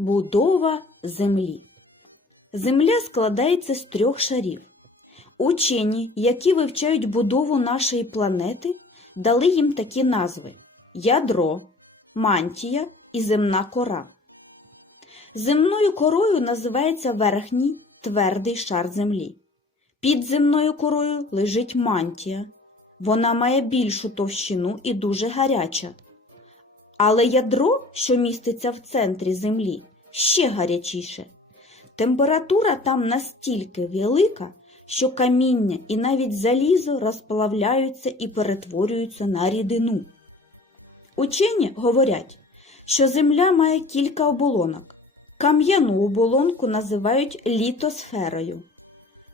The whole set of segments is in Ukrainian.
Будова Землі. Земля складається з трьох шарів. Учені, які вивчають будову нашої планети, дали їм такі назви: ядро, мантія і земна кора. Земною корою називається верхній твердий шар землі. Під земною корою лежить мантія. Вона має більшу товщину і дуже гаряча. Але ядро, що міститься в центрі землі, ще гарячіше. Температура там настільки велика, що каміння і навіть залізо розплавляються і перетворюються на рідину. Учені говорять, що Земля має кілька оболонок. Кам'яну оболонку називають літосферою.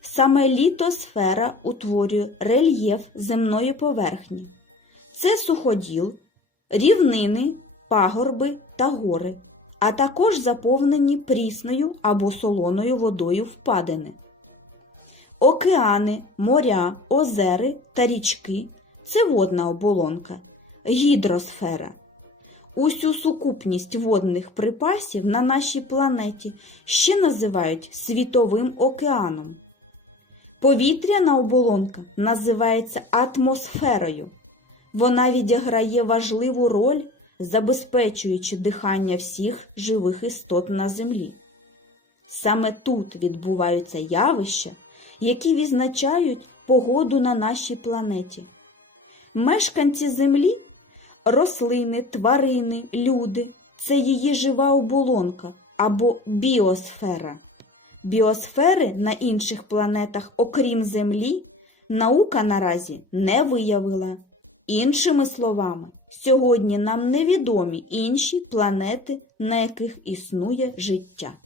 Саме літосфера утворює рельєф земної поверхні. Це суходіл, рівнини, пагорби та гори, а також заповнені прісною або солоною водою впадини. Океани, моря, озери та річки це водна оболонка, гідросфера. Усю сукупність водних припасів на нашій планеті ще називають світовим океаном. Повітряна оболонка називається атмосферою. Вона відіграє важливу роль, забезпечуючи дихання всіх живих істот на землі. Саме тут відбуваються явища, які відзначають погоду на нашій планеті. Мешканці Землі, рослини, тварини, люди це її жива оболонка або біосфера. Біосфери на інших планетах, окрім Землі, наука наразі не виявила. Іншими словами, сьогодні нам невідомі інші планети, на яких існує життя.